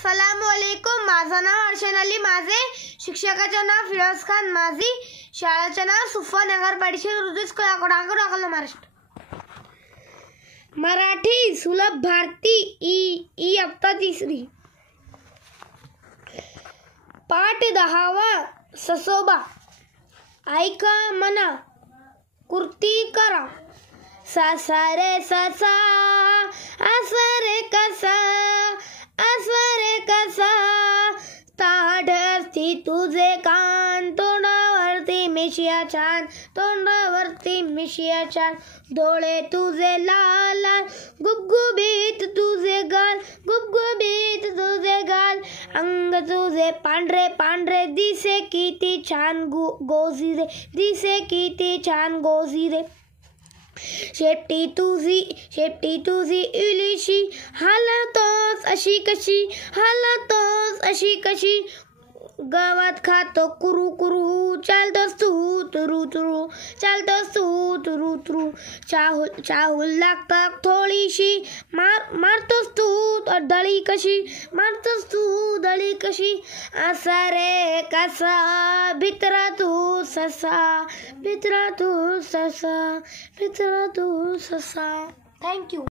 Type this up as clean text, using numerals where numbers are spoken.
अस्सलामुअलैकुम. माझं नाव अर्शन अली. माझे शिक्षकाचे नाव फिरोज खान. माझी शाळेचे नाव सुफा नगर परिषद उर्दू स्कूल अकोला महाराष्ट्र. मराठी सुलभ भारती ई हप्ता तिसरी. पाठ 10वा. ससोबा. ऐका मना कुर्ती करा. सासा रे सासा आसरे कसा आसरे कसा ताठ असती तुझे कान तोंडावरती मिशिया छान तोंडावरती मिशिया छान डोळे तुझे लाल लाल गुबगुबीत तुझे गाल गुबगुबीत तुझे गाल अंग तुझे पांढरे पांढरे दिसे किती छान गोजिरे दिसे किती छान गोजिरे शेपटी तुझी इलिशी हालतोस अशी कशी हालतोस अशी कशी गावात खातो कुरू कुरू चालतोस तू तुरू तुरू चालतोस तू तुरू तुरू चाहूल लागतात थोडीशी मारतोस तू दळी कशी मारतोस तू दळी कशी असा रे कसा भित्रा तू ससा भित्रा तू ससा भित्रा तू ससा. थँक्यू.